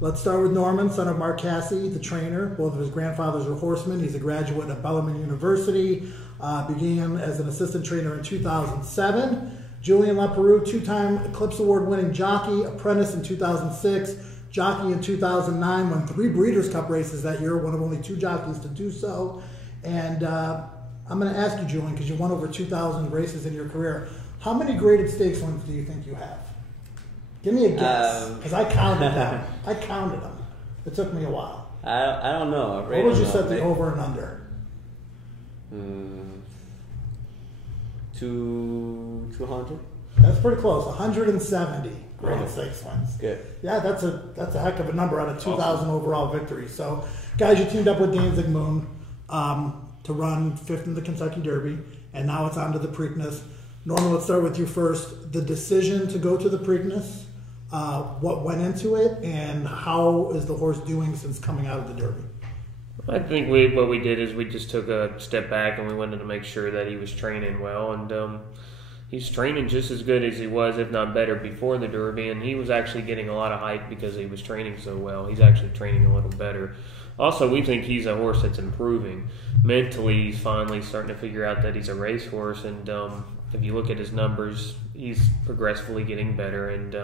Let's start with Norman, son of Mark Casse, the trainer. Both of his grandfathers were horsemen. He's a graduate of Bellarmine University. Began as an assistant trainer in 2007. Julien Leparoux, two-time Eclipse Award-winning jockey, apprentice in 2006, jockey in 2009, won 3 Breeders' Cup races that year, one of only 2 jockeys to do so. And I'm going to ask you, Julien, because you won over 2,000 races in your career, how many graded stakes wins do you think you have? Give me a guess, because I counted them. I counted them. It took me a while. I don't know. What would you set the over and under? 200. That's pretty close. 170 graded stakes wins. Good. Yeah, that's a heck of a number out of 2,000 overall victories. So, guys, you teamed up with Danzig Moon to run 5th in the Kentucky Derby, and now it's on to the Preakness. Norman, let's start with you first. The decision to go to the Preakness, what went into it, and how is the horse doing since coming out of the Derby? I think what we did is we just took a step back and we wanted to make sure that he was training well, and he's training just as good as he was, if not better, before the Derby, and he was actually getting a lot of hype because he was training so well. He's actually training a little better. Also, we think he's a horse that's improving. Mentally, he's finally starting to figure out that he's a racehorse, and if you look at his numbers, he's progressively getting better, and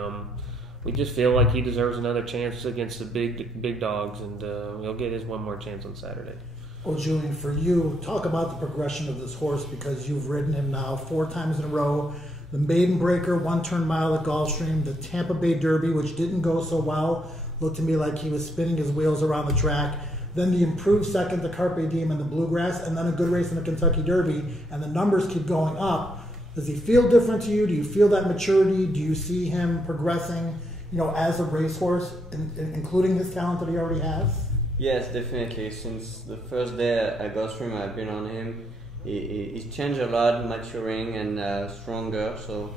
we just feel like he deserves another chance against the big dogs, and he'll get his one more chance on Saturday. Well, Julien, for you, talk about the progression of this horse, because you've ridden him now 4 times in a row. The Maiden Breaker, 1-turn mile at Gulfstream, the Tampa Bay Derby, which didn't go so well, looked to me like he was spinning his wheels around the track. Then the improved second, the Carpe Diem in the Bluegrass, and then a good race in the Kentucky Derby, and the numbers keep going up. Does he feel different to you? Do you feel that maturity? Do you see him progressing, as a racehorse, including his talent that he already has? Yes, definitely. Since the first day at Gulfstream, I've been on him. He's changed a lot, maturing and stronger. So,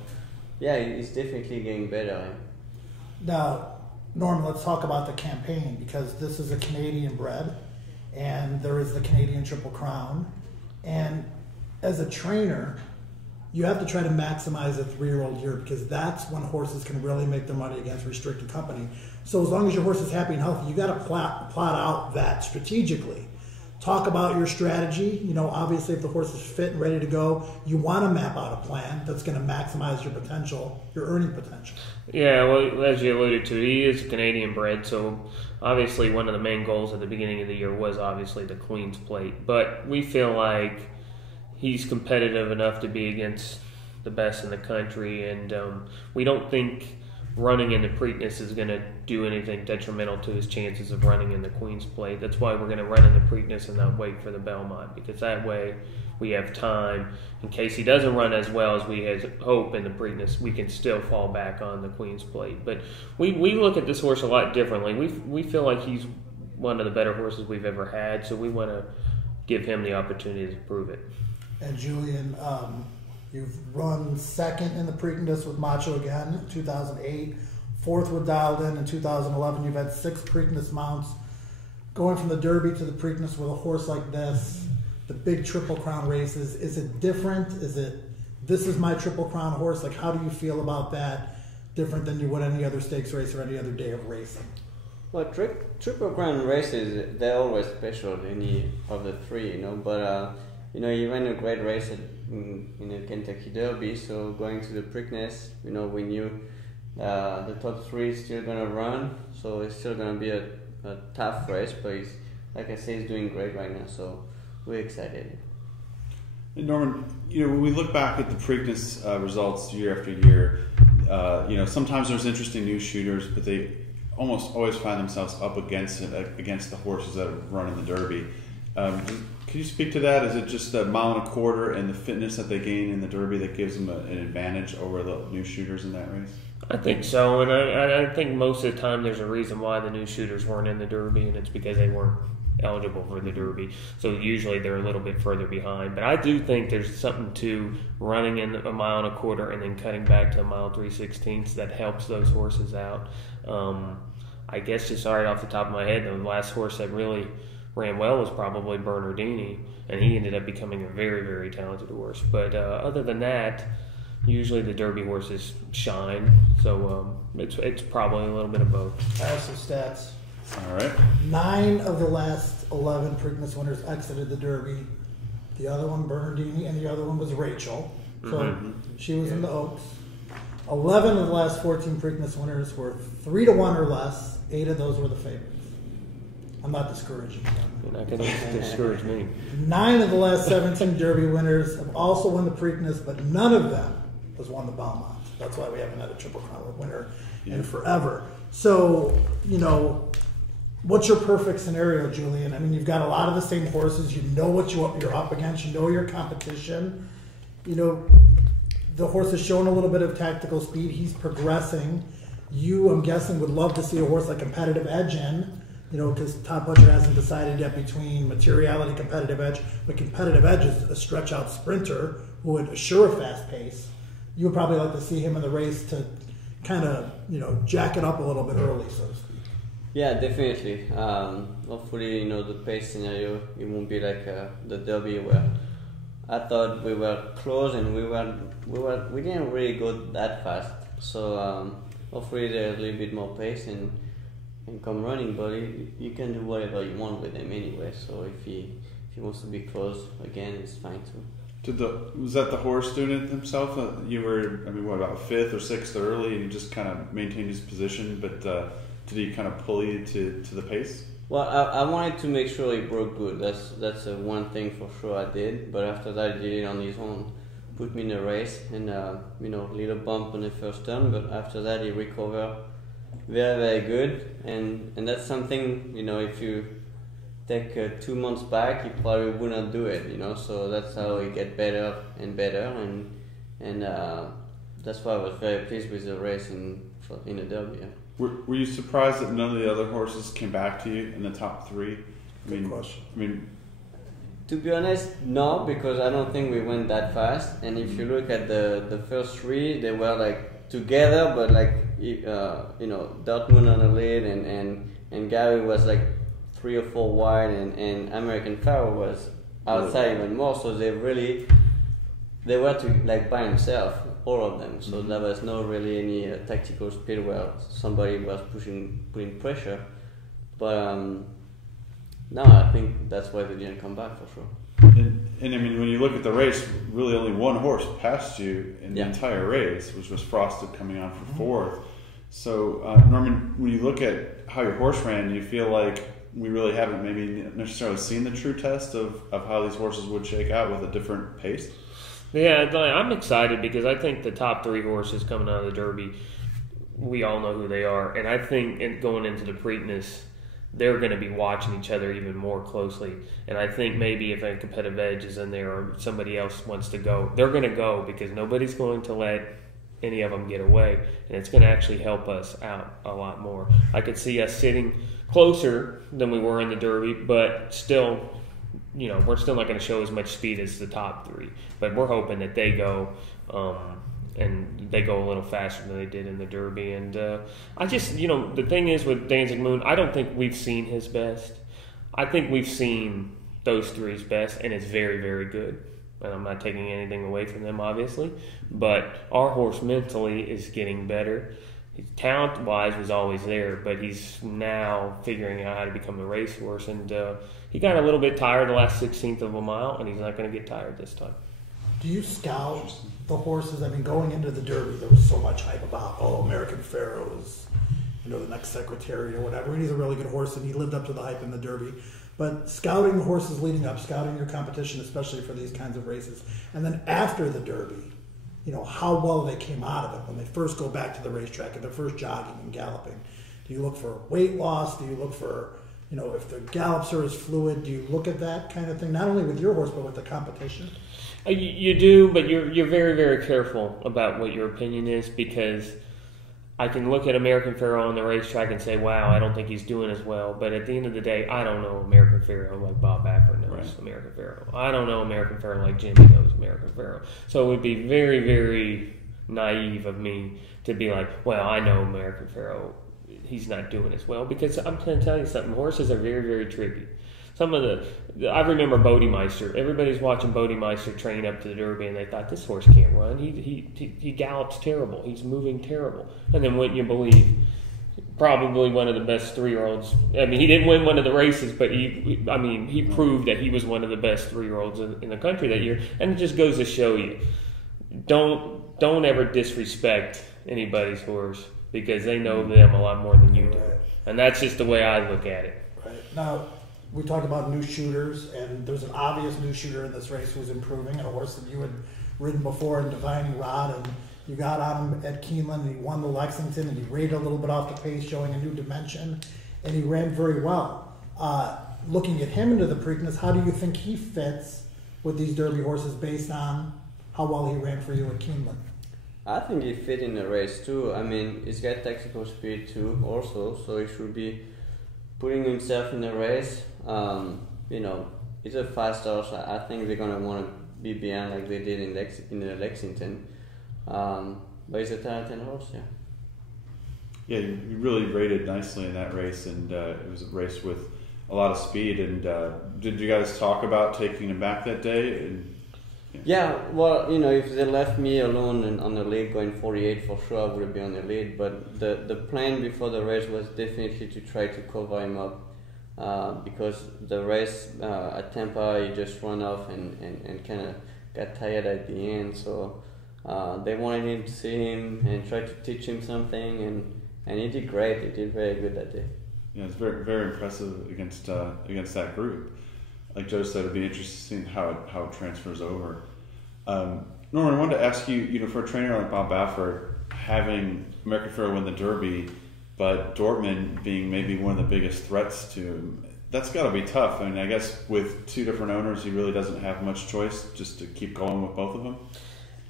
yeah, he's definitely getting better. Now, Norman, let's talk about the campaign, because this is a Canadian bred, and there is the Canadian Triple Crown. And as a trainer, you have to try to maximize a 3-year-old year, because that's when horses can really make their money against restricted company. So as long as your horse is happy and healthy, you got to plot out that strategically. Talk about your strategy. Obviously, if the horse is fit and ready to go, you want to map out a plan that's going to maximize your potential, your earning potential. Yeah, well, as you alluded to, he is Canadian bred, so obviously one of the main goals at the beginning of the year was obviously the Queen's Plate. But we feel like he's competitive enough to be against the best in the country, and we don't think running in the Preakness is going to do anything detrimental to his chances of running in the Queen's Plate. That's why we're going to run in the Preakness and not wait for the Belmont, because that way we have time. In case he doesn't run as well as we hope in the Preakness, we can still fall back on the Queen's Plate. But we look at this horse a lot differently. We feel like he's one of the better horses we've ever had, so we want to give him the opportunity to prove it. And Julien, you've run 2nd in the Preakness with Macho again in 2008, 4th with Dialed In 2011. You've had 6 Preakness mounts. Going from the Derby to the Preakness with a horse like this, the big Triple Crown races, is it different? This is my Triple Crown horse? Like, how do you feel about that, different than you would any other stakes race or any other day of racing? Well, Triple Crown races, they're always special, any of the 3, but you ran a great race in the Kentucky Derby, so going to the Preakness, we knew the top 3 is still going to run, so it's still going to be a tough race, but like I say, he's doing great right now, so we're excited. And Norman, when we look back at the Preakness results year after year, sometimes there's interesting new shooters, but they almost always find themselves up against the horses that run in the Derby. Can you speak to that? Is it just a 1.25 miles and the fitness that they gain in the Derby that gives them an advantage over the new shooters in that race? I think so, and I think most of the time there's a reason why the new shooters weren't in the Derby, and it's because they weren't eligible for the Derby. So usually they're a little bit further behind. But I do think there's something to running in 1.25 miles and then cutting back to 1 mile 3/16 that helps those horses out. I guess just right off the top of my head, the last horse that really ran well was probably Bernardini, and he ended up becoming a very, very talented horse. But other than that, Usually the Derby horses shine, so it's probably a little bit of both. I have some stats. All right. 9 of the last 11 Preakness winners exited the Derby. The other one, Bernardini, and the other one was Rachel. So she was in the Oaks. 11 of the last 14 Preakness winners were 3-1 or less. 8 of those were the favorites. I'm not discouraging them. You're not going to discourage me. 9 of the last 17 Derby winners have also won the Preakness, but none of them has won the Belmont. That's why we haven't had a Triple Crown winner in forever. So, what's your perfect scenario, Julian? I mean, you've got a lot of the same horses. You know what you're up against. You know your competition. The horse has shown a little bit of tactical speed. He's progressing. You, I'm guessing, would love to see a horse like Competitive Edge in, because Todd Butcher hasn't decided yet between Materiality, Competitive Edge. But Competitive Edge is a stretch-out sprinter who would assure a fast pace. You would probably like to see him in the race to kind of, jack it up a little bit early, so to speak. Yeah, definitely. Hopefully, the pace scenario, it won't be like the Derby where I thought we were close and we didn't really go that fast. So hopefully there's a little bit more pace and come running. But you can do whatever you want with him anyway. So if he wants to be close again, it's fine too. Was that the horse doing it himself? You were, about 5th or 6th early, and he just kind of maintained his position. But did he kind of pull you to the pace? Well, I wanted to make sure he broke good. That's one thing for sure I did. But after that, he did it on his own. Put me in a race and little bump on the first turn. But after that, he recovered very, very good. And that's something, if you take 2 months back, he probably would not do it. So that's how he get better and better. And that's why I was very pleased with the race in the Derby. Yeah. Were you surprised that none of the other horses came back to you in the top 3? Good question. To be honest, no, because I don't think we went that fast. And if you look at the first 3, they were like together, but Dortmund on the lead, and Gary was like 3 or 4 wide, and American Pharoah was outside even more. So they were by himself, all of them. So there was no really any tactical speed where somebody was putting pressure. But no, I think that's why they didn't come back for sure. And when you look at the race, really only one horse passed you in the entire race, which was Frosted coming on for 4th. So Norman, when you look at how your horse ran, do you feel like we really haven't maybe necessarily seen the true test of how these horses would shake out with a different pace? Yeah, I'm excited because I think the top 3 horses coming out of the Derby, we all know who they are. And I think going into the Preakness, they're going to be watching each other even more closely. And I think maybe if a Competitive Edge is in there or somebody else wants to go, they're going to go because nobody's going to let any of them get away. And it's going to actually help us out a lot more. I could see us sitting closer than we were in the Derby, but still, we're still not going to show as much speed as the top 3. But we're hoping that they go, and they go a little faster than they did in the Derby. And I just, the thing is with Danzig Moon, I don't think we've seen his best. I think we've seen those 3's best, and it's very, very good. And I'm not taking anything away from them, obviously. But our horse mentally is getting better. Talent-wise was always there, but he's now figuring out how to become a racehorse. And he got a little bit tired the last 16th of a mile, and he's not going to get tired this time. Do you scout the horses? Going into the Derby, there was so much hype about, American Pharoah is, the next Secretary or whatever. And he's a really good horse, and he lived up to the hype in the Derby. But scouting the horses leading up, scouting your competition, especially for these kinds of races, and then after the Derby, how well they came out of it when they first go back to the racetrack and they're first jogging and galloping. Do you look for weight loss? Do you look for, if the gallops are as fluid? Do you look at that kind of thing, not only with your horse, but with the competition? You do, but you're very, very careful about what your opinion is, because I can look at American Pharoah on the racetrack and say, wow, I don't think he's doing as well. But at the end of the day, I don't know American Pharoah like Bob Baffert knows American Pharoah. I don't know American Pharoah like Jimmy knows American Pharoah. So it would be very, very naive of me to be like, well, I know American Pharoah, he's not doing as well. Because I'm going to tell you something, horses are very, very tricky. some of the I remember Bodemeister. Everybody's watching Bodemeister train up to the Derby, and they thought, this horse can't run. He gallops terrible. He's moving terrible. And then wouldn't you believe, probably one of the best 3-year-olds. I mean, he didn't win one of the races, but he proved that he was one of the best 3-year-olds in the country that year. And it just goes to show you, don't ever disrespect anybody's horse, because they know them a lot more than you do. And that's just the way I look at it. Right. Now, we talk about new shooters, and there's an obvious new shooter in this race who's improving, and a horse that you had ridden before in Divining Rod, and you got on him at Keeneland, and he won the Lexington, and he rated a little bit off the pace, showing a new dimension, and he ran very well. Looking at him into the Preakness, how do you think he fits with these Derby horses based on how well he ran for you at Keeneland? I think he fit in the race too. I mean, he's got tactical speed too, also, so he should be putting himself in the race. You know, he's a fast horse. I think they're gonna want to be behind like they did in the Lexington. But he's a talented horse, yeah. Yeah, you really rated nicely in that race, and it was a race with a lot of speed. And did you guys talk about taking him back that day? And, yeah, well, you know, if they left me alone and on the lead going 48, for sure I would have been on the lead. But the plan before the race was definitely to try to cover him up, because the race at Tampa, he just ran off and kind of got tired at the end. So they wanted him to see him and try to teach him something, and he did great. He did very good that day. Yeah, it's very, very impressive against that group. Like Joe said, it'd be interesting how it transfers over. Norman, I wanted to ask you, you know, for a trainer like Bob Baffert, having American Pharoah win the Derby, but Dortmund being maybe one of the biggest threats to him, that's got to be tough. I mean, I guess with 2 different owners, he really doesn't have much choice just to keep going with both of them.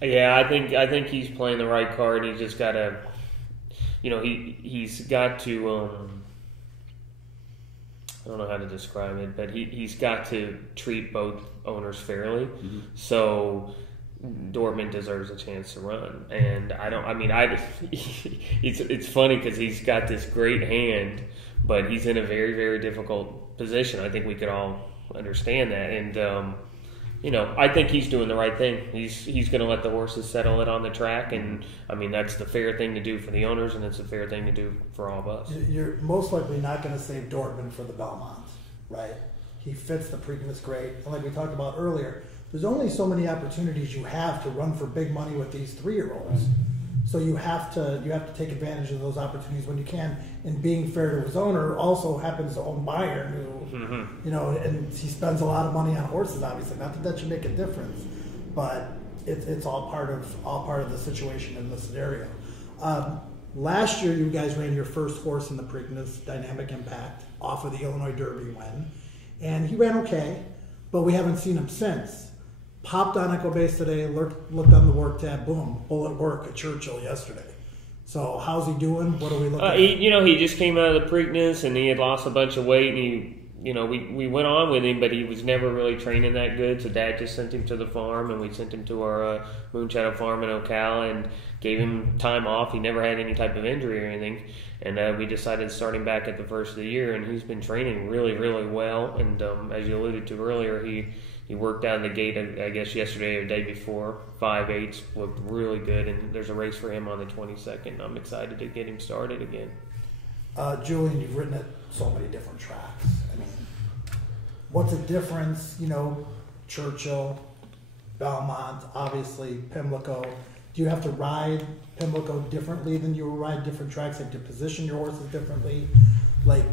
Yeah, I think he's playing the right card. He's just got to, you know, he's got to. I don't know how to describe it, but he's got to treat both owners fairly. Mm-hmm. So Dortmund deserves a chance to run, and it's funny because he's got this great hand, but he's in a very, very difficult position. I think we could all understand that, and you know, I think he's doing the right thing. He's going to let the horses settle it on the track, and I mean, that's the fair thing to do for the owners, and it's a fair thing to do for all of us. You're most likely not going to save Dortmund for the Belmont, right? He fits the Preakness great, and like we talked about earlier, there's only so many opportunities you have to run for big money with these 3-year-olds. So you have to take advantage of those opportunities when you can. And being fair to his owner, also happens to own Bayern, who, you know, and he spends a lot of money on horses. Obviously, not that that should make a difference, but it's all part of the situation in the scenario. Last year, you guys ran your first horse in the Preakness, Dynamic Impact, off of the Illinois Derby win, and he ran okay, but we haven't seen him since. Popped on Echo Base today, looked on the work tab, boom, bullet work at Churchill yesterday. So how's he doing? What are we looking at? He just came out of the Preakness, and he had lost a bunch of weight, and we went on with him, but he was never really training that good, so Dad just sent him to the farm, and we sent him to our Moonshadow farm in Ocala and gave him time off. He never had any type of injury or anything, and we decided to start him back at the first of the year, and he's been training really, really well, and as you alluded to earlier, he worked out of the gate, I guess, yesterday or the day before. 5/8 looked really good, and there's a race for him on the 22nd. I'm excited to get him started again. Julian, you've ridden at so many different tracks. I mean, what's the difference? You know, Churchill, Belmont, obviously Pimlico. Do you have to ride Pimlico differently than you will ride different tracks? Like to position your horses differently? Like,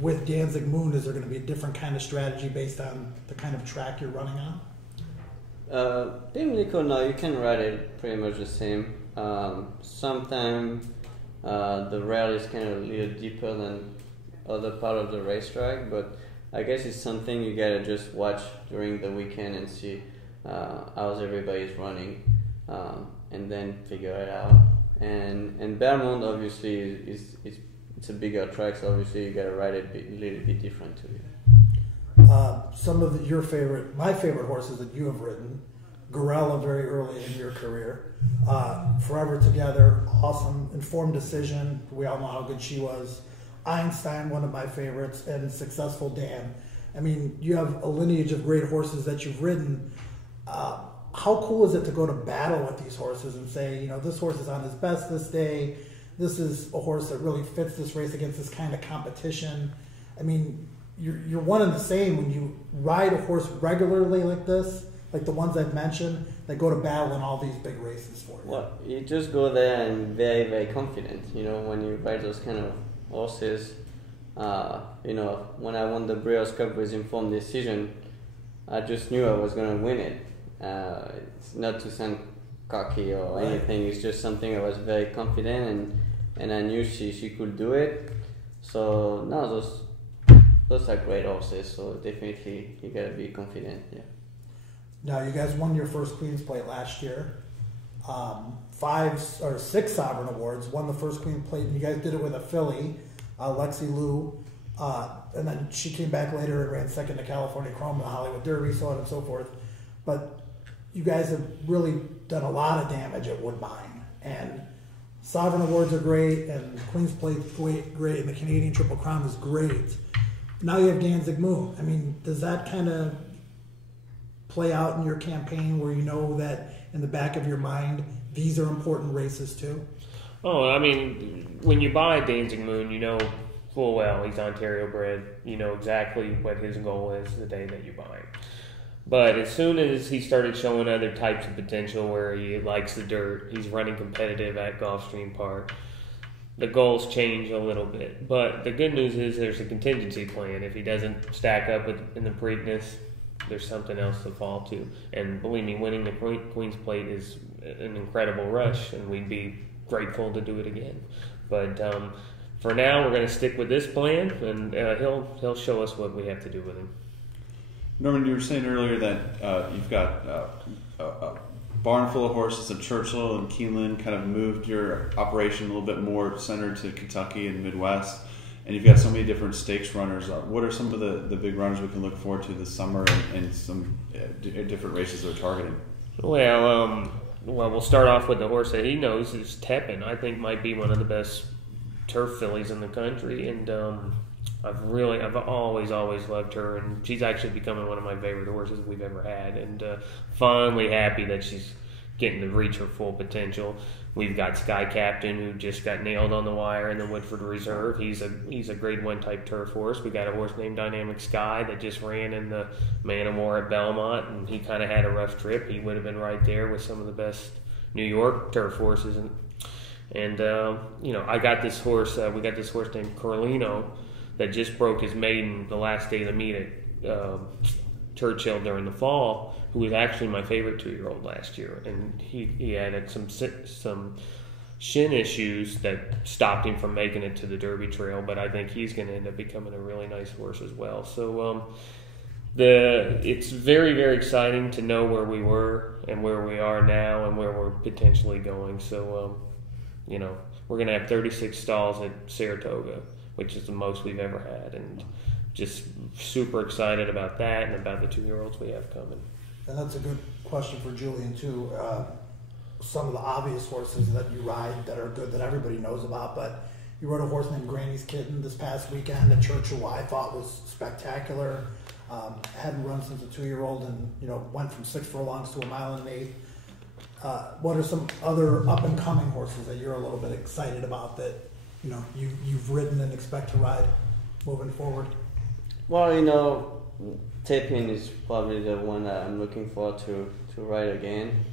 with Danzig Moon, is there going to be a different kind of strategy based on the kind of track you're running on? Pimlico, no, you can ride it pretty much the same. Sometimes the rail is kind of a little deeper than other part of the racetrack, but I guess it's something you gotta just watch during the weekend and see how's everybody's running, and then figure it out. And Belmont obviously it's a bigger track, so obviously you gotta ride it a little bit different too. Some of my favorite horses that you have ridden, Gorilla very early in your career, Forever Together, awesome, Informed Decision, we all know how good she was, Einstein, one of my favorites, and Successful Dan. I mean, you have a lineage of great horses that you've ridden. How cool is it to go to battle with these horses and say, you know, this horse is on his best this day. This is a horse that really fits this race against this kind of competition. I mean, you're one and the same when you ride a horse regularly like this, like the ones I've mentioned, that go to battle in all these big races for you. Well, you just go there and very, very confident. You know, when you ride those kind of horses, you know, when I won the Breeders' Cup with Informed Decision, I just knew I was going to win it. It's not to sound cocky or anything. It's just something I was very confident and I knew she could do it. So no, those are great horses. So definitely you gotta be confident. Yeah. Now you guys won your first Queen's Plate last year. 5 or 6 Sovereign Awards. Won the first Queen's Plate, and you guys did it with a filly, Lexi Lou. And then she came back later and ran second to California Chrome in the Hollywood Derby, so on and so forth. But you guys have really done a lot of damage at Woodbine. And Sovereign Awards are great, and Queen's Plate's great, and the Canadian Triple Crown is great. Now you have Danzig Moon. I mean, does that kind of play out in your campaign where you know that in the back of your mind, these are important races too? Oh, I mean, when you buy Danzig Moon, you know full well he's Ontario bred. You know exactly what his goal is the day that you buy him. But as soon as he started showing other types of potential where he likes the dirt, he's running competitive at Gulfstream Park, the goals change a little bit. But the good news is there's a contingency plan. If he doesn't stack up in the Preakness, there's something else to fall to. And believe me, winning the Queen's Plate is an incredible rush, and we'd be grateful to do it again. But for now, we're going to stick with this plan, and he'll show us what we have to do with him. Norman, you were saying earlier that you've got a barn full of horses at Churchill and Keeneland, kind of moved your operation a little bit more centered to Kentucky and Midwest, and you've got so many different stakes runners. What are some of the big runners we can look forward to this summer and some different races they're targeting? Well, we'll start off with the horse that he knows is Tepin. I think might be one of the best turf fillies in the country, and I've always loved her, and she's actually becoming one of my favorite horses we've ever had, and finally happy that she's getting to reach her full potential. We've got Sky Captain, who just got nailed on the wire in the Woodford Reserve. He's a grade 1 type turf horse. We got a horse named Dynamic Sky that just ran in the Man of War at Belmont, and he kind of had a rough trip. He would have been right there with some of the best New York turf horses, and you know, I got this horse. We got this horse named Carlino that just broke his maiden the last day of the meet at Churchill during the fall, who was actually my favorite 2-year-old last year. And he had some shin issues that stopped him from making it to the Derby Trail, but I think he's going to end up becoming a really nice horse as well. So it's very, very exciting to know where we were and where we are now and where we're potentially going. So, you know, we're going to have 36 stalls at Saratoga, which is the most we've ever had, and just super excited about that and about the 2-year-olds we have coming. And that's a good question for Julien too. Some of the obvious horses that you ride that are good that everybody knows about, but you rode a horse named Granny's Kitten this past weekend at Churchill, I thought was spectacular. Hadn't run since a 2-year-old, and you know, went from 6 furlongs to a 1 1/8. What are some other up and coming horses that you're a little bit excited about that you know you've ridden and expect to ride moving forward? Well, you know, Tepin is probably the one that I'm looking forward to ride again.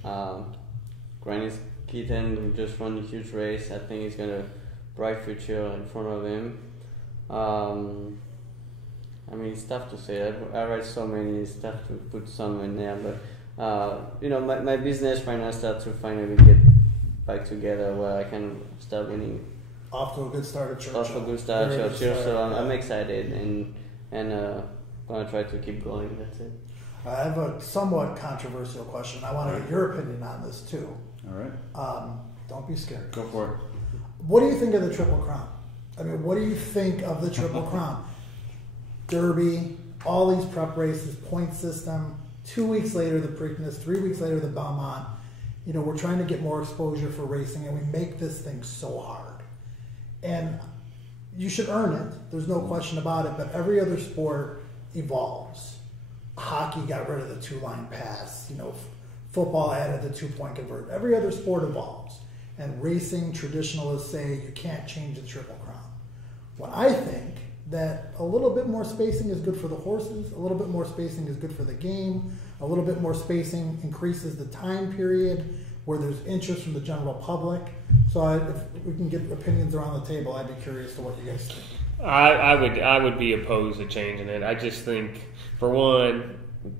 Granny's Kitten just won a huge race. I think he's got a bright future in front of him. I mean, it's tough to say. I ride so many, it's tough to put some in there. But, you know, my business right now starts to finally get back together where I can start winning. Off to a good start at Churchill. Off to a good start at Churchill, so I'm excited and going to try to keep going. That's it. I have a somewhat controversial question. I want to get your opinion on this too. All right. Don't be scared. Go for it. What do you think of the Triple Crown? I mean, what do you think of the Triple Crown? Derby, all these prep races, point system. 2 weeks later, the Preakness. 3 weeks later, the Belmont. You know, we're trying to get more exposure for racing, and we make this thing so hard. And you should earn it. There's no question about it. But every other sport, evolves. Hockey got rid of the 2-line pass. Football added the 2-point convert. Every other sport evolves. And racing traditionalists say you can't change the Triple Crown. Well, I think that a little bit more spacing is good for the horses, a little bit more spacing is good for the game, a little bit more spacing increases the time period where there's interest from the general public. So if we can get opinions around the table, I'd be curious to what you guys think. I would be opposed to changing it. I just think, for one,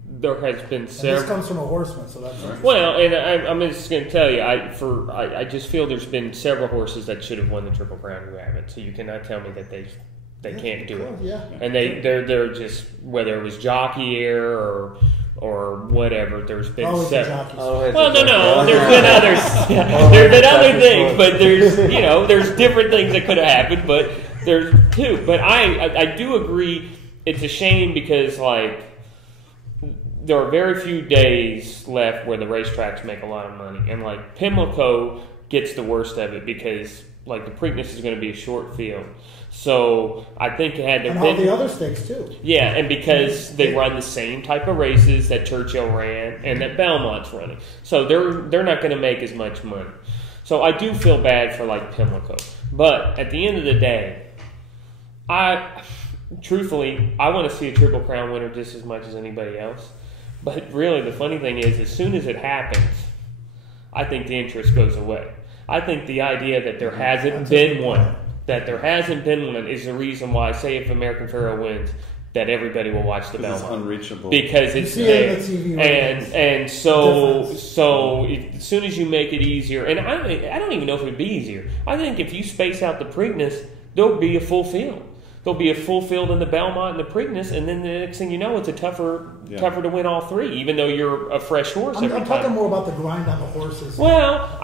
there has been several. This comes from a horseman, so that's right. Well, and I'm just going to tell you, I just feel there's been several horses that should have won the Triple Crown who haven't. So you cannot tell me that they can't do it. Yeah. And they're just, whether it was jockey error or whatever. There's been several. Well, no. There's been others. There's been other things, but there's different things that could have happened. But there's two. But I do agree. It's a shame because there are very few days left where the racetracks make a lot of money, and Pimlico gets the worst of it because the Preakness is going to be a short field. So I think it had to and all the other stakes too. Yeah, and because they run the same type of races that Churchill ran and that Belmont's running, so they're not going to make as much money. So I do feel bad for Pimlico, but at the end of the day, truthfully, I want to see a Triple Crown winner just as much as anybody else. But really, the funny thing is, as soon as it happens, I think the interest goes away. I think the idea that there hasn't been one is the reason why, say if American Pharoah wins, that everybody will watch the Belmont. It's unreachable. Because it's there. And so as soon as you make it easier, and I don't even know if it would be easier. I think if you space out the Preakness, there'll be a full field. There'll be a full field in the Belmont and the Preakness, and then the next thing you know, it's tougher to win all three, even though you're a fresh horse every time. I'm talking more about the grind on the horses. Well,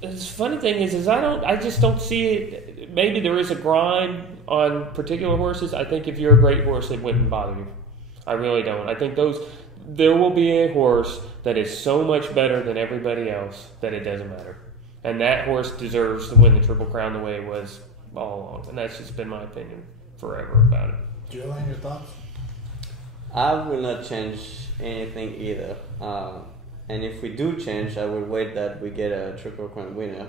the funny thing is I just don't see it. Maybe there is a grind on particular horses. I think if you're a great horse, it wouldn't bother you. I really don't. I think there will be a horse that is so much better than everybody else that it doesn't matter. And that horse deserves to win the Triple Crown the way it was all along. And that's just been my opinion forever about it. Julian, your thoughts? I will not change anything either. And if we do change, I will wait that we get a Triple Crown winner.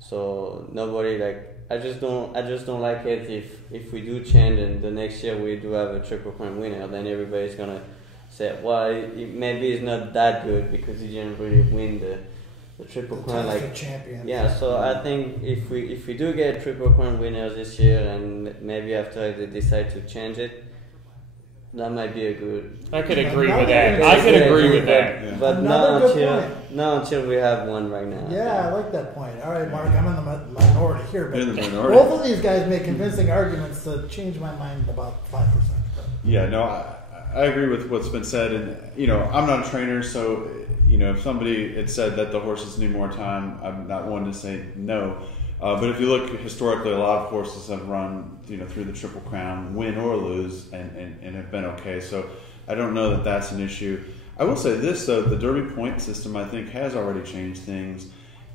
So nobody I just don't like it if we do change and the next year we do have a Triple Crown winner, then everybody's gonna say, well, maybe it's not that good because he didn't really win the Triple Crown champion. Yeah, so I think if we do get a Triple Crown winner this year and maybe after they decide to change it, that might be a good. I could agree with that. I could agree with that. Yeah. But not until we have one right now. Yeah, I like that point. All right, Mark, I'm in the minority here, but minority. Both of these guys make convincing arguments to change my mind about 5%. Yeah, no, I agree with what's been said, and I'm not a trainer, so if somebody had said that the horses need more time, I'm not one to say no. But if you look historically, a lot of horses have run, through the Triple Crown, win or lose, and have been okay. So I don't know that that's an issue. I will say this though: the Derby point system, I think, has already changed things.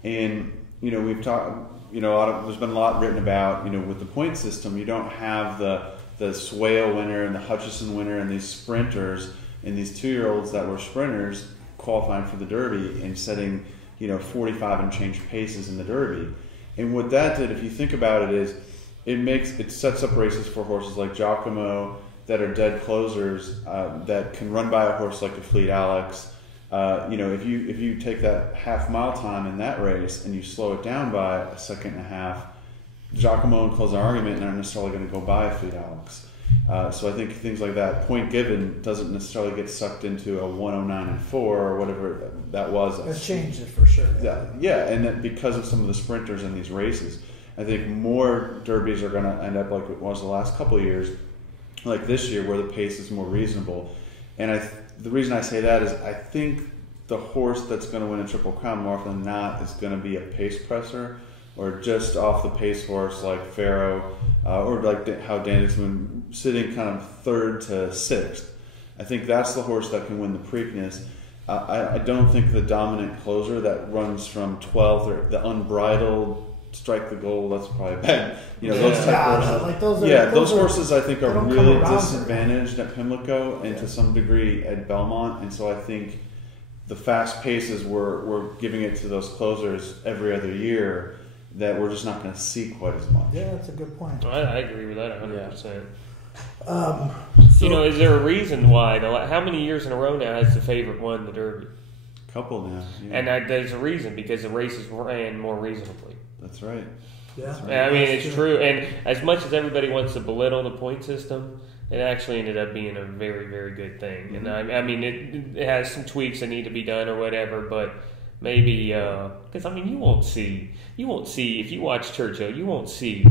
And we've talked, there's been a lot written about, with the point system, you don't have the Swale winner and the Hutchison winner and these sprinters and these 2-year-olds that were sprinters qualifying for the Derby and setting 45 and change paces in the Derby. And what that did, if you think about it, is it sets up races for horses like Giacomo that are dead closers that can run by a horse like a Fleet Alex. If you take that half-mile time in that race and you slow it down by a second and a half, Giacomo and Closing Argument aren't necessarily going to go by a Fleet Alex. So I think things like that, point given doesn't necessarily get sucked into a 109-4 or whatever that was. It's changed it for sure. Yeah, and that because of some of the sprinters in these races, I think more derbies are going to end up like it was the last couple of years, like this year where the pace is more reasonable. And the reason I say that is I think the horse that's going to win a Triple Crown more often than not is going to be a pace presser, or just off the pace horse like Pharaoh, or like how Danzig Moon sitting kind of 3rd to 6th. I think that's the horse that can win the Preakness. I don't think the dominant closer that runs from 12th or the unbridled strike the goal. That's probably bad. Those type horses. Like those horses I think are really disadvantaged at Pimlico and to some degree at Belmont. And so I think the fast paces we're giving it to those closers every other year that we're just not going to see quite as much. Yeah, that's a good point. I agree with that 100%. So, is there a reason why? How many years in a row now has the favorite won the Derby? A couple now. Yeah. And there's a reason, because the races ran more reasonably. That's right. Yeah. That's right. I mean, it's true. And as much as everybody wants to belittle the point system, it actually ended up being a very, very good thing. Mm-hmm. And I mean, it has some tweaks that need to be done or whatever, but maybe because you won't see if you watch Churchill, you won't see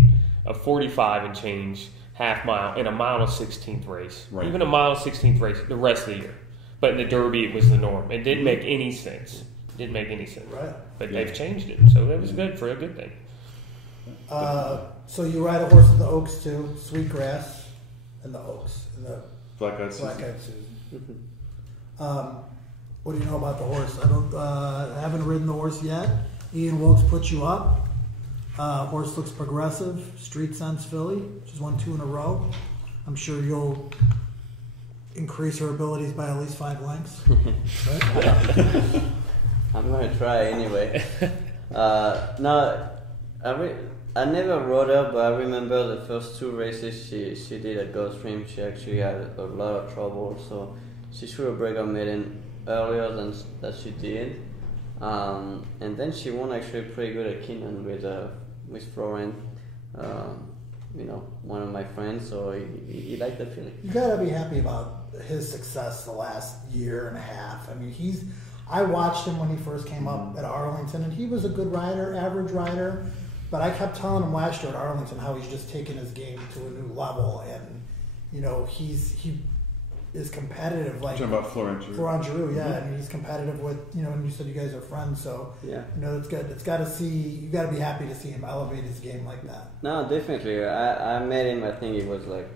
a 45 and change half mile in a mile and 16th race, right. Even a mile and 16th race the rest of the year. But in the Derby, it was the norm. It didn't make any sense. Right. But they've changed it, so that was good for a good thing. So you ride a horse in the Oaks too, Sweetgrass, and the Oaks, and the Black-eyed Susan. Susan. What do you know about the horse? I haven't ridden the horse yet. Ian Wilkes put you up. Horse looks progressive. Street Sense filly. She's won 2 in a row. I'm sure you'll increase her abilities by at least 5 lengths. Right? I'm going to try anyway. I never rode her, but I remember the first 2 races she did at Gulfstream. She actually had a lot of trouble, so she should have break her maiden earlier than that she did. And then she won actually pretty good at Keenan with Florent, one of my friends, so he liked the feeling. You gotta be happy about his success the last year and a half. I mean, I watched him when he first came up at Arlington, and he was a good rider, average rider. But I kept telling him last year at Arlington how he's just taken his game to a new level, and he is competitive. Like talking about Florent Giroux, yeah. I mean, he's competitive with and you said you guys are friends, so yeah. It's good. You got to be happy to see him elevate his game like that. No, definitely. I met him. I think he was like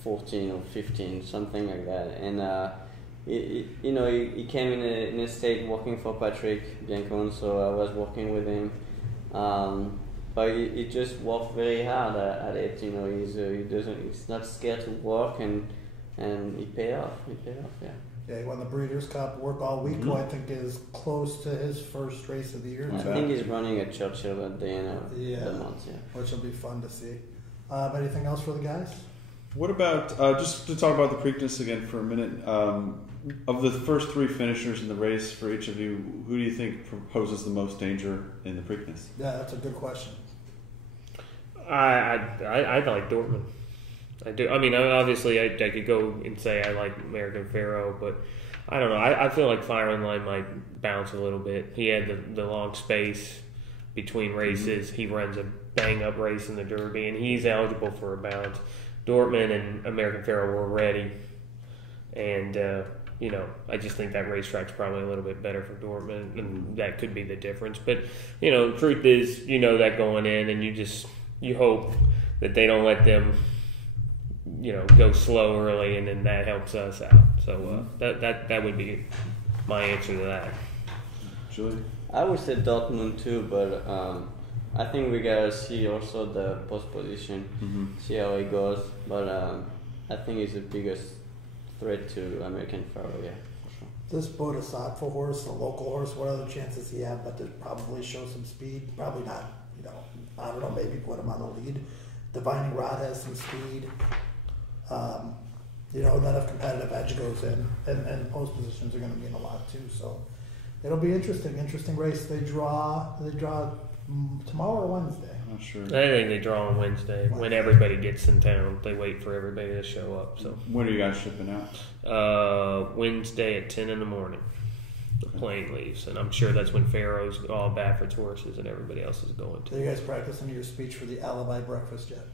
14 or 15, something like that, and he came in a state working for Patrick Biancone, so I was working with him. But he just worked very hard at it. He's not scared to work, and he paid off. Yeah. Yeah, he won the Breeders' Cup. Work all week, who I think is close to his first race of the year. I think he's running at Churchill at the end of the month. Yeah, which will be fun to see. Anything else for the guys? What about just to talk about the Preakness again for a minute? Of the first 3 finishers in the race for each of you, who do you think poses the most danger in the Preakness? Yeah, that's a good question. I like Dortmund. I do. I mean, obviously, I could go and say I like American Pharoah, but I don't know. I feel like Fire in Line might bounce a little bit. He had the long space between races. He runs a bang-up race in the Derby, and he's eligible for a bounce. Dortmund and American Pharoah were ready, and I just think that racetrack's probably a little bit better for Dortmund, and that could be the difference. But the truth is, that going in, and you hope that they don't let them go slow early, and then that helps us out. So that would be my answer to that. Julie? I would say Dortmund too, but I think we gotta see also the post position, see how it goes. But I think it's the biggest threat to American Pharoah, yeah, for sure. This Bodhisattva horse, a local horse, what other chances he have but to probably show some speed? Probably not, I don't know, maybe put him on the lead. Divining Rod has some speed. And then if competitive edge goes in, and post positions are going to mean a lot too. So it'll be interesting race. They draw tomorrow or Wednesday. I'm not sure. I think they draw on Wednesday when everybody gets in town. They wait for everybody to show up. So when are you guys shipping out? Wednesday at 10 in the morning. The plane leaves, and I'm sure that's when Pharaoh's all Baffert's horses and everybody else is going to. Are you guys practicing your speech for the alibi breakfast yet?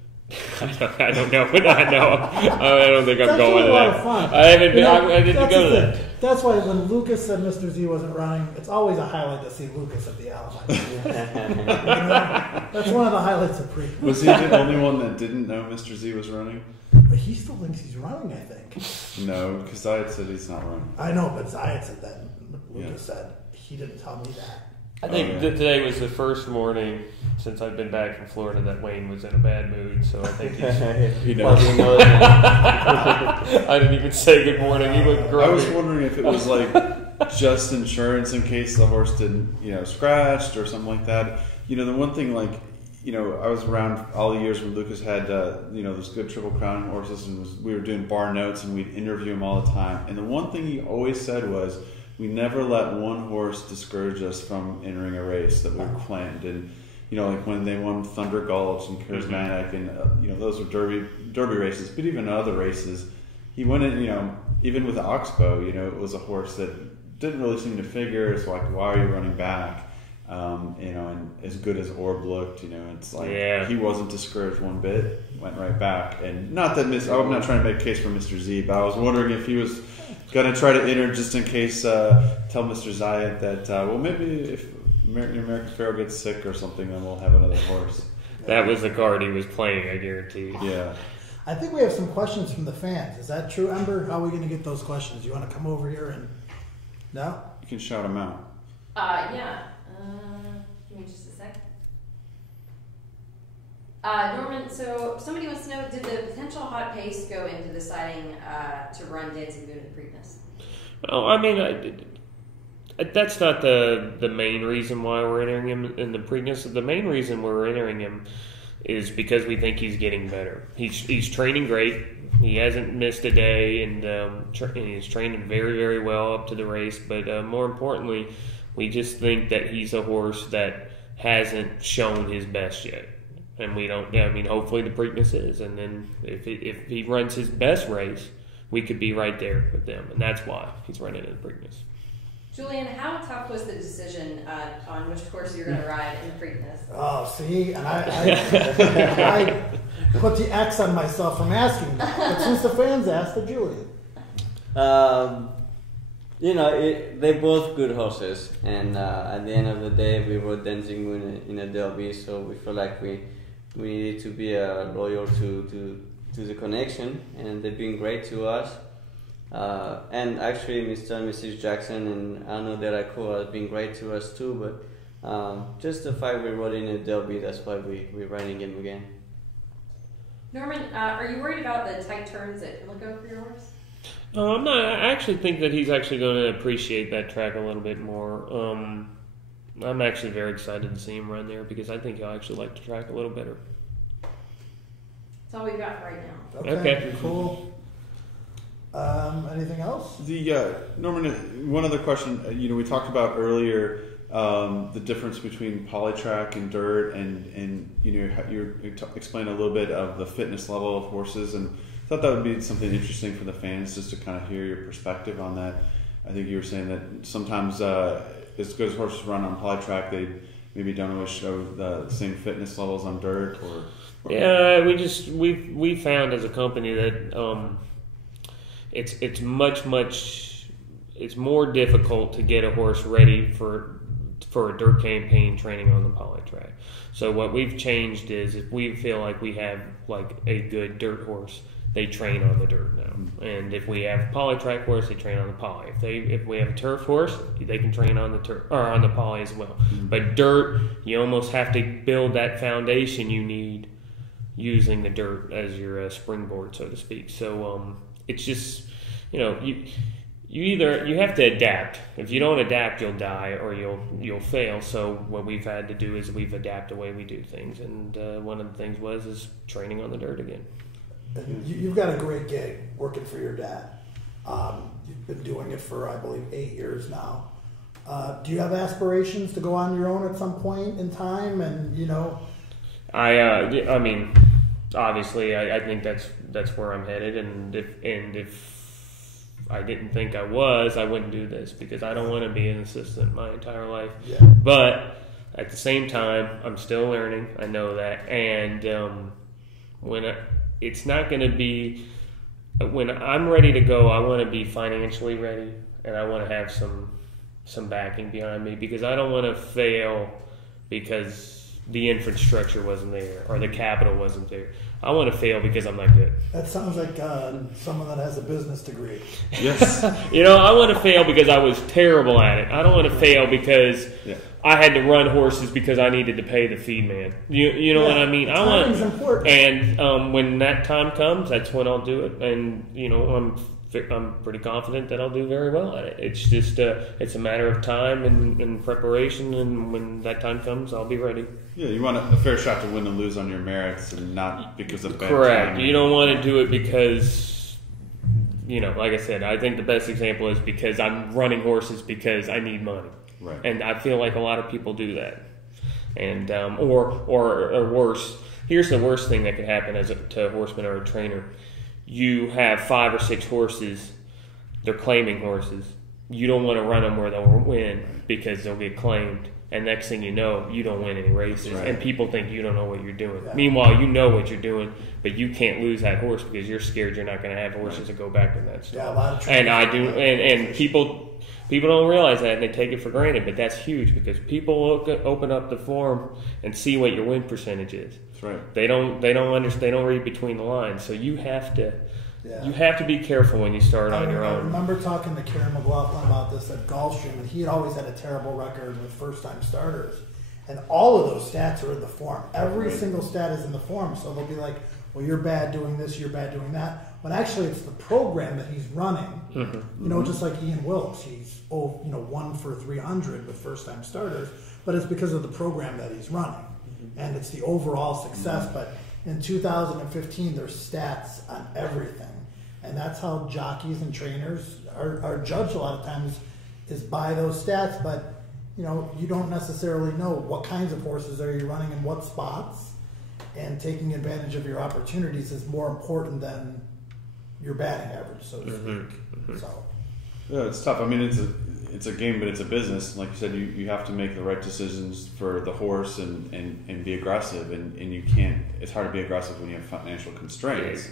I don't know, but I know. I don't think I'm going to that. Fun. I haven't been. I didn't go to that. That's why when Lucas said Mr. Z wasn't running, it's always a highlight to see Lucas at the alibi. That's one of the highlights of Preakness. Was he the only one that didn't know Mr. Z was running? But he still thinks he's running, I think. No, because Zayat said he's not running. I know, but Zayat said that. Lucas said he didn't tell me that. I think today was the first morning since I've been back from Florida that Wayne was in a bad mood, so I think he knows. I didn't even say good morning. He looked grumpy. I was wondering if it was like just insurance in case the horse didn't, scratched or something like that. The one thing, like, I was around all the years when Lucas had, those good Triple Crown horses, and we were doing bar notes, and we'd interview him all the time. And the one thing he always said was, we never let one horse discourage us from entering a race that we planned. And, like when they won Thunder Gulch and Charismatic, and, those were Derby races, but even other races, he went in, even with the Oxbow, it was a horse that didn't really seem to figure. It's like, why are you running back? And as good as Orb looked, it's like he wasn't discouraged one bit, went right back. And not that I'm not trying to make a case for Mr. Z, but I was wondering if he was going to try to enter just in case, tell Mr. Zayat that, maybe if your American Pharaoh gets sick or something, then we'll have another horse. That was the card he was playing, I guarantee. Yeah. I think we have some questions from the fans. Is that true, Ember? How are we going to get those questions? You want to come over here and... No? You can shout them out. Yeah. Give me just a sec. Norman, so somebody wants to know, did the potential hot pace go into deciding to run Danzig Moon in Preakness? Oh, I mean, that's not the main reason why we're entering him in the Preakness. The main reason we're entering him is because we think he's getting better. He's training great. He hasn't missed a day, and he's training very, very well up to the race. But more importantly, we just think that he's a horse that hasn't shown his best yet. And we don't, hopefully the Preakness is. And then if he runs his best race, we could be right there with them. And that's why he's running in the Preakness. Julian, how tough was the decision on which horse you're going to ride in the Preakness? Oh, see, and I put the X on myself from asking that. But since the fans asked, the Julian. They're both good horses, and at the end of the day, we rode Danzig Moon in a Derby, so we feel like we needed to be loyal to the connection, and they've been great to us. And actually, Mr. and Mrs. Jackson and Arnaud Delacour have been great to us too, but just the fact we rode in a Derby, that's why we're riding him again. Norman, are you worried about the tight turns at Pimlico for your horse? I'm not. I actually think that he's actually going to appreciate that track a little bit more. I'm actually very excited to see him run there because I think he'll actually like the track a little better. That's all we've got for right now. Okay. Cool. Anything else? Norman, one other question. We talked about earlier the difference between polytrack and dirt, and you explained a little bit of the fitness level of horses, and I thought that would be something interesting for the fans just to kind of hear your perspective on that. I think you were saying that sometimes as good as horses run on polytrack, they maybe don't always show the same fitness levels on dirt. Yeah, we found as a company that it's more difficult to get a horse ready for a dirt campaign training on the polytrack. So what we've changed is if we feel like we have like a good dirt horse, they train on the dirt now. And if we have a polytrack horse, they train on the poly. If we have a turf horse, they can train on the turf or on the poly as well. But dirt, you almost have to build that foundation you need using the dirt as your springboard, so to speak. So it's just, you have to adapt. If you don't adapt, you'll die or you'll fail. So what we've had to do is we've adapted the way we do things, and one of the things is training on the dirt again. You've got a great gig working for your dad. You've been doing it for, I believe, 8 years now. Do you have aspirations to go on your own at some point in time? And I mean, obviously, I think that's where I'm headed. And if I didn't think I was, I wouldn't do this because I don't want to be an assistant my entire life. Yeah. But at the same time, I'm still learning. I know that, and it's not going to be when I'm ready to go. I want to be financially ready, and I want to have some backing behind me because I don't want to fail because the infrastructure wasn't there or the capital wasn't there. I want to fail because I'm not good. That sounds like someone that has a business degree. Yes. I want to fail because I was terrible at it. I don't want to fail because I had to run horses because I needed to pay the feed man. You know what I mean? Timing's important. And when that time comes, that's when I'll do it. And I'm pretty confident that I'll do very well at it. It's just it's a matter of time and preparation, and when that time comes, I'll be ready. Yeah, you want a fair shot to win and lose on your merits, and not because of bad Correct. timing. You don't want to do it because, like I said, I think the best example is because I'm running horses because I need money. Right. And I feel like a lot of people do that. And or worse. Here's the worst thing that could happen to a horseman or a trainer. You have 5 or 6 horses. They're claiming horses. You don't want to run them where they'll win because they'll get claimed. And next thing you know, you don't win any races. Right. And people think you don't know what you're doing. Yeah. Meanwhile, you know what you're doing, but you can't lose that horse because you're scared you're not going to have horses that go back in that stall. Yeah, a lot of And I do. trainers- And people don't realize that, and they take it for granted. But that's huge because people open up the form and see what your win percentage is. That's right. They don't understand. They don't read between the lines. So you have to. Yeah. You have to be careful when you start on your I own. remember talking to Karen McLaughlin about this at Gulfstream, and he had always had a terrible record with first-time starters. And all of those stats are in the form. Every single stat is in the form. So they'll be like, well, you're bad doing this, you're bad doing that. But actually, it's the program that he's running. Mm-hmm. Just like Ian Wilkes, he's 1 for 300 with first-time starters. But it's because of the program that he's running. And it's the overall success. But in 2015, there's stats on everything. And that's how jockeys and trainers are judged a lot of times, is by those stats. But, you don't necessarily know what kinds of horses are you running in what spots. And taking advantage of your opportunities is more important than your batting average, so to speak. So, Yeah, it's tough. I mean, it's a game, but it's a business. Like you said, you have to make the right decisions for the horse and be aggressive. And you can't. It's hard to be aggressive when you have financial constraints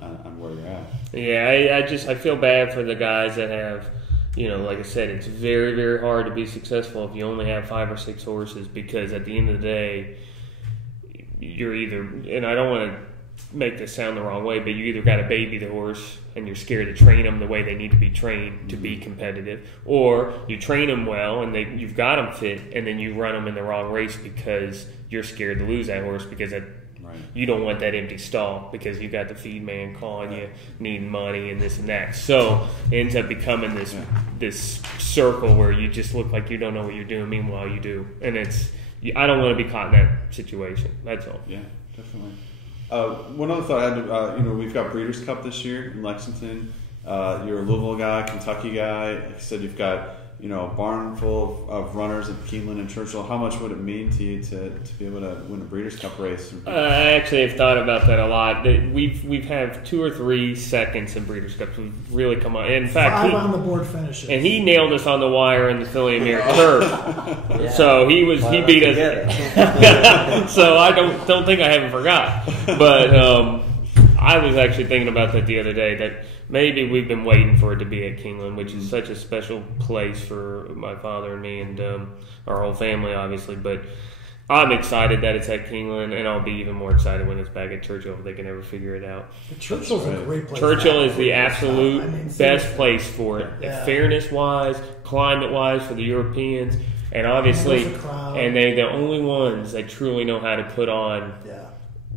on where you're at. Yeah, I feel bad for the guys that have. Like I said, it's very, very hard to be successful if you only have 5 or 6 horses, because at the end of the day, you're either, and I don't want to make this sound the wrong way, but you either got to baby the horse and you're scared to train them the way they need to be trained to be competitive, or you train them well and you've got them fit, and then you run them in the wrong race because you're scared to lose that horse because you don't want that empty stall because you got the feed man calling you, needing money and this and that. So it ends up becoming this circle where you just look like you don't know what you're doing. Meanwhile, you do, and I don't want to be caught in that situation. That's all. Yeah, definitely. One other thought I had, we've got Breeders' Cup this year in Lexington. You're a Louisville guy, Kentucky guy. Like I said, you've got a barn full of runners at Keeneland and Churchill. How much would it mean to you to be able to win a Breeders' Cup race? I actually have thought about that a lot. We've had 2 or 3 seconds in Breeders' Cups. We've really come on. In fact, 5 on the board finishes. And he nailed us on the wire in the Philly Amir Turf. So he beat us. So I don't think I haven't forgot. But I was actually thinking about that the other day, that maybe we've been waiting for it to be at Keeneland, which is such a special place for my father and me and our whole family, obviously. But I'm excited that it's at Keeneland, and I'll be even more excited when it's back at Churchill if they can ever figure it out. Churchill's a great place. Churchill is the absolute best place for it, fairness-wise, climate-wise for the Europeans, and obviously, and they're the only ones that truly know how to put on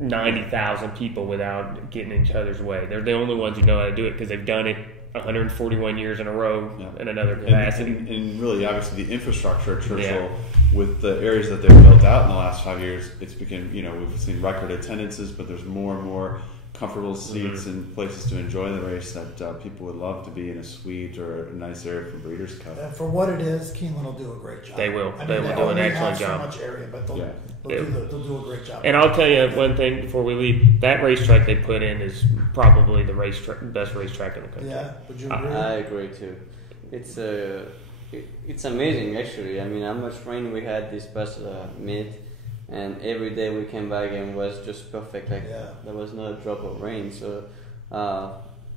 90,000 people without getting in each other's way. They're the only ones who know how to do it because they've done it 141 years in a row in another capacity. And really, obviously, the infrastructure at Churchill, with the areas that they've built out in the last 5 years, it's become, we've seen record attendances, but there's more and more comfortable seats and places to enjoy the race that people would love to be in a suite or a nice area for Breeders' Cup. And for what it is, Keeneland will do a great job. They will. They will do an excellent job. They only have so much area, but they'll do a great job. And I'll tell you one thing before we leave. That racetrack they put in is probably the best racetrack in the country. Yeah, would you agree? I agree too. It's amazing, actually. I mean, how much rain we had this past meet. And every day we came back and it was just perfect. There was not a drop of rain. So,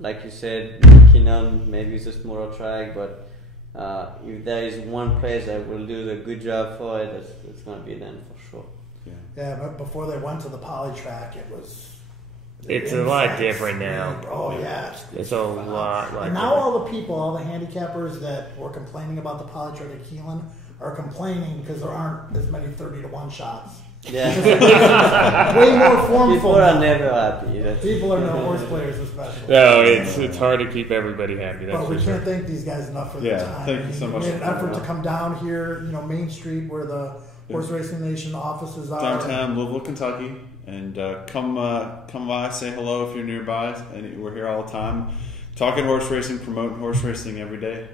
like you said, Keeneland maybe it's a smaller track, but if there is one place that will do the good job for it, it's going to be them for sure. Yeah, but before they went to the poly track, it was. It's a lot different now. Oh yeah, it's a lot. And now all the handicappers that were complaining about the poly track at Keeneland are complaining because there aren't as many 30-to-1 shots. Yeah. Way more formful. People are never happy. People are no horse players, especially. No, it's hard to keep everybody happy. That's But we for sure. can't thank these guys enough for their time. Thank you so much. They made an effort to come down here, Main Street, where the Horse Racing Nation offices are. Downtown Louisville, Kentucky, and come by, say hello if you're nearby. And we're here all the time, talking horse racing, promoting horse racing every day.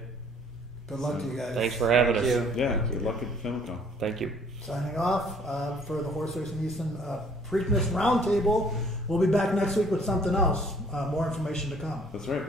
Good luck to you guys. Thanks for having us. Yeah, good luck at FilmCon. Thank you. Signing off for the Horse Racing Houston Preakness Roundtable. We'll be back next week with something else. More information to come. That's right.